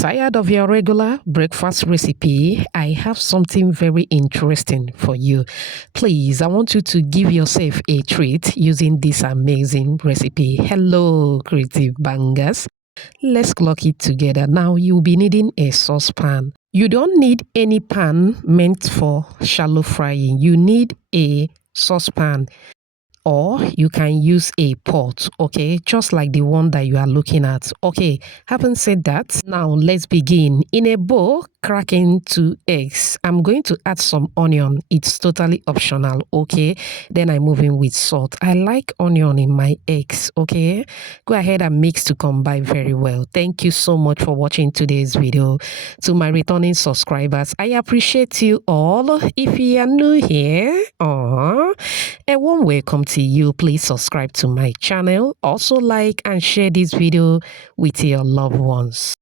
Tired of your regular breakfast recipe? I have something very interesting for you. Please, I want you to give yourself a treat using this amazing recipe. Hello, creative bangers. Let's clock it together. Now, you'll be needing a saucepan. You don't need any pan meant for shallow frying. You need a saucepan, or you can use a pot, okay, just like the one that you are looking at. Okay, having said that, now let's begin. In a bowl, crack in 2 eggs. I'm going to add some onion. It's totally optional, okay? Then I move in with salt. I like onion in my eggs, okay? Go ahead and mix to combine very well. Thank you so much for watching today's video. To my returning subscribers, I appreciate you all. If you are new here, a warm welcome to you. Please subscribe to my channel. Also like and share this video with your loved ones.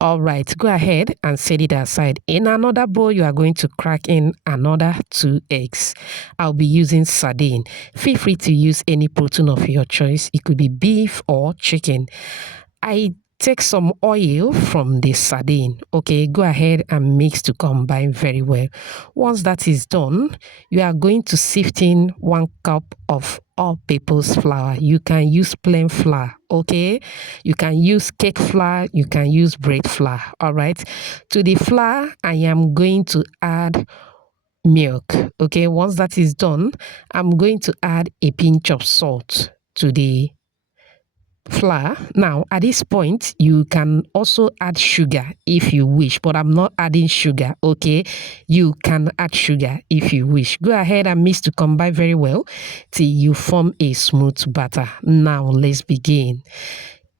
All right, go ahead and set it aside. In another bowl, you are going to crack in another 2 eggs. I'll be using sardine. Feel free to use any protein of your choice. It could be beef or chicken. I take some oil from the sardine. Okay, go ahead and mix to combine very well. Once that is done, you are going to sift in 1 cup of all-purpose flour. You can use plain flour, okay? You can use cake flour, you can use bread flour, all right? To the flour, I am going to add milk, okay? Once that is done, I'm going to add a pinch of salt to the flour. Now at this point you can also add sugar if you wish, but I'm not adding sugar, okay? You can add sugar if you wish. Go ahead and mix to combine very well till you form a smooth batter. Now let's begin.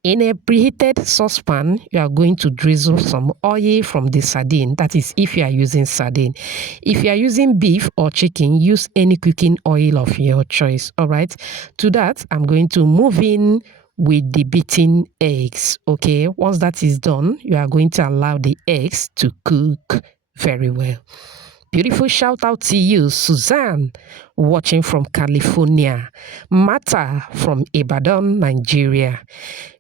In a preheated saucepan, you are going to drizzle some oil from the sardine. That is if you are using sardine. If you are using beef or chicken, use any cooking oil of your choice, all right? To that, I'm going to move in with the beaten eggs, okay? Once that is done, you are going to allow the eggs to cook very well. Beautiful shout out to you, Suzanne, watching from California, Mata from Ibadan, Nigeria,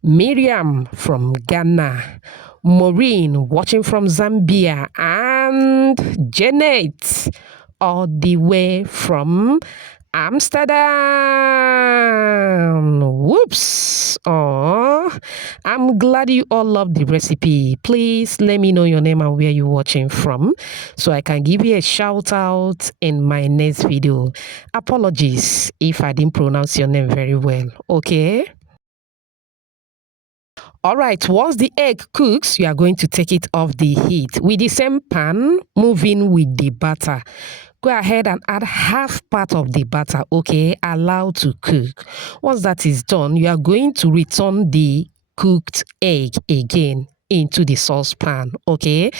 Miriam from Ghana, Maureen watching from Zambia, and Janet all the way from Amsterdam. Whoops. Oh, I'm glad you all love the recipe. Please let me know your name and where you're watching from so I can give you a shout out in my next video. Apologies if I didn't pronounce your name very well, okay? All right, once the egg cooks, you are going to take it off the heat. With the same pan, move in with the butter. Go ahead and add half part of the butter, okay? Allow to cook. Once that is done, you are going to return the cooked egg again into the saucepan, okay?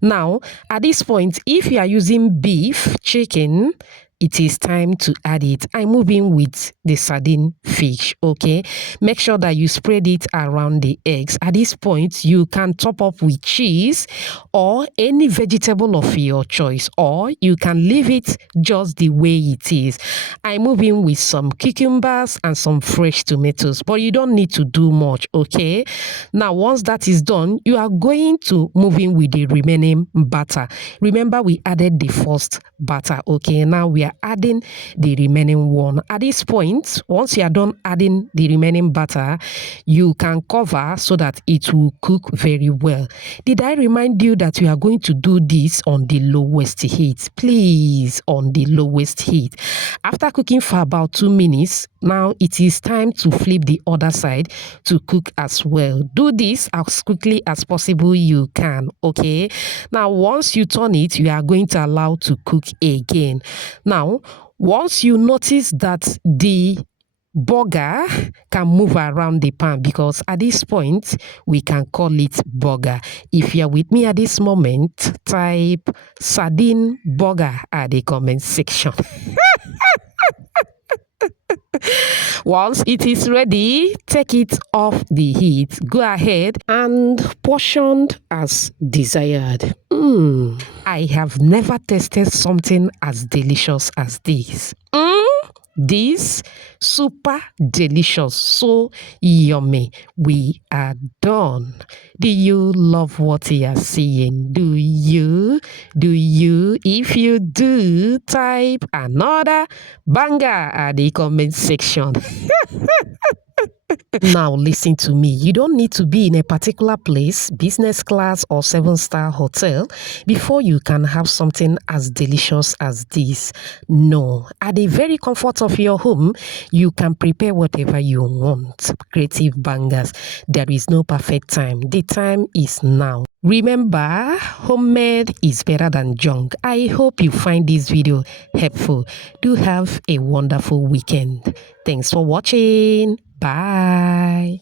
Now, at this point, if you are using beef, chicken, it is time to add it. I'm moving with the sardine fish, okay? Make sure that you spread it around the eggs. At this point, you can top up with cheese or any vegetable of your choice, or you can leave it just the way it is. I'm moving with some cucumbers and some fresh tomatoes, but you don't need to do much, okay? Now, once that is done, you are going to move in with the remaining butter. Remember, we added the first butter, okay? Now we are adding the remaining one. At this point, once you are done adding the remaining butter, you can cover so that it will cook very well. Did I remind you that you are going to do this on the lowest heat? Please, on the lowest heat. After cooking for about 2 minutes, now it is time to flip the other side to cook as well. Do this as quickly as possible you can, okay? Now, once you turn it, you are going to allow to cook again. Now, once you notice that the burger can move around the pan, because at this point we can call it burger. If you're with me at this moment, type sardine burger at the comment section. Once it is ready, take it off the heat. Go ahead and portion as desired. I have never tasted something as delicious as this. This super delicious, so yummy. We are done. Do you love what you are seeing? Do you? Do you? If you do, type another banger at the comment section. Now listen to me. You don't need to be in a particular place, business class or 7-star hotel, before you can have something as delicious as this. No, at the very comfort of your home, you can prepare whatever you want. Creative bangers. There is no perfect time. The time is now. Remember, homemade is better than junk. I hope you find this video helpful. Do have a wonderful weekend. Thanks for watching. Bye.